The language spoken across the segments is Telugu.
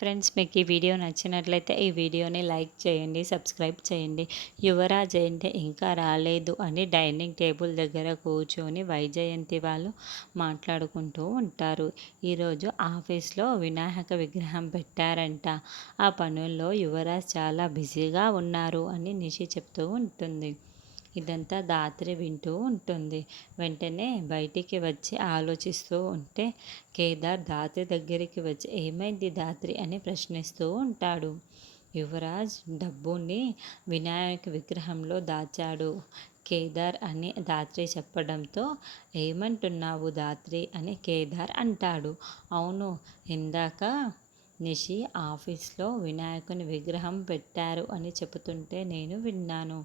ఫ్రెండ్స్, మీకు ఈ వీడియో నచ్చినట్లయితే ఈ వీడియోని లైక్ చేయండి, సబ్స్క్రైబ్ చేయండి. యువరాజ్ ఏంటి ఇంకా రాలేదు అని డైనింగ్ టేబుల్ దగ్గర కూర్చొని వైజయంతి వాళ్ళు మాట్లాడుకుంటూ ఉంటారు. ఈరోజు ఆఫీస్లో వినాయక విగ్రహం పెట్టారంట. ఆ పనుల్లో యువరాజ్ చాలా బిజీగా ఉన్నారు అని నిషి చెప్తూ ఉంటుంది. ఇదంతా ధాత్రి వింటూ ఉంటుంది. వెంటనే బయటికి వచ్చి ఆలోచిస్తూ ఉంటే కేదార్ ధాత్రి దగ్గరికి వచ్చి ఏమైంది ధాత్రి అని ప్రశ్నిస్తూ ఉంటాడు. యువరాజ్ డబ్బుని వినాయక విగ్రహంలో దాచాడు కేదార్ అని ధాత్రి చెప్పడంతో ఏమంటున్నావు ధాత్రి అని కేదార్ అంటాడు. అవును, ఇందాక నిషి ఆఫీస్లో వినాయకుని విగ్రహం పెట్టారు అని చెబుతుంటే నేను విన్నాను.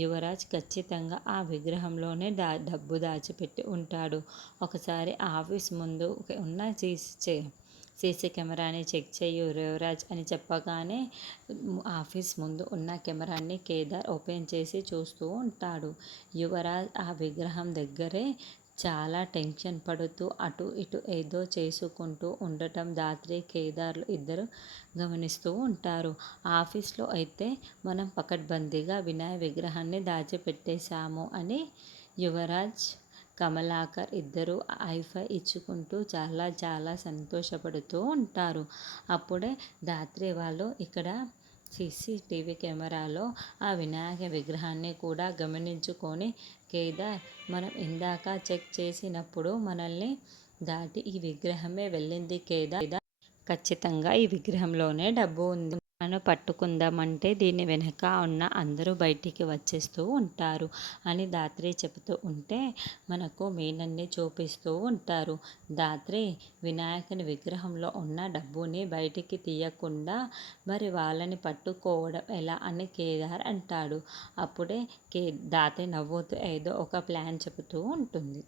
యువరాజ్ ఖచ్చితంగా ఆ విగ్రహంలోనే డబ్బు దాచిపెట్టి ఉంటాడు. ఒకసారి ఆఫీస్ ముందు ఉన్న సీసీ కెమెరాని చెక్ చేయు యువరాజ్ అని చెప్పగానే ఆఫీస్ ముందు ఉన్న కెమెరాని కేదార్ ఓపెన్ చేసి చూస్తూ ఉంటాడు. యువరాజ్ ఆ విగ్రహం దగ్గరే చాలా టెన్షన్ పడుతూ అటు ఇటు ఏదో చేసుకుంటూ ఉండటం ధాత్రి కేదార్లు ఇద్దరు గమనిస్తూ ఉంటారు. ఆఫీస్లో అయితే మనం పకడ్బందీగా వినాయక విగ్రహాన్ని దాచిపెట్టేశాము అని యువరాజ్ కమలాకర్ ఇద్దరు హైఫై ఇచ్చుకుంటూ చాలా చాలా సంతోషపడుతూ ఉంటారు. అప్పుడే ధాత్రి వాళ్ళు ఇక్కడ సీసీటీవీ కెమెరాలో ఆ వినాయక విగ్రహాన్ని కూడా గమనించుకొని కేదార్ మనం ఇందాక చెక్ చేసినప్పుడు మనల్ని దాటి ఈ విగ్రహమే వెళ్ళింది కేదార్, ఖచ్చితంగా ఈ విగ్రహంలోనే డబ్బు ఉంది, మనం పట్టుకుందామంటే దీని వెనక ఉన్న అందరూ బయటికి వచ్చేస్తూ ఉంటారు అని ధాత్రి చెబుతూ ఉంటే మనకు మీనన్ని చూపిస్తూ ఉంటారు. ధాత్రి వినాయకుని విగ్రహంలో ఉన్న డబ్బుని బయటికి తీయకుండా మరి వాళ్ళని పట్టుకోవడం ఎలా అని కేదార్ అంటాడు. అప్పుడే ధాత్రి నవ్వుతూ ఏదో ఒక ప్లాన్ చెబుతూ ఉంటుంది.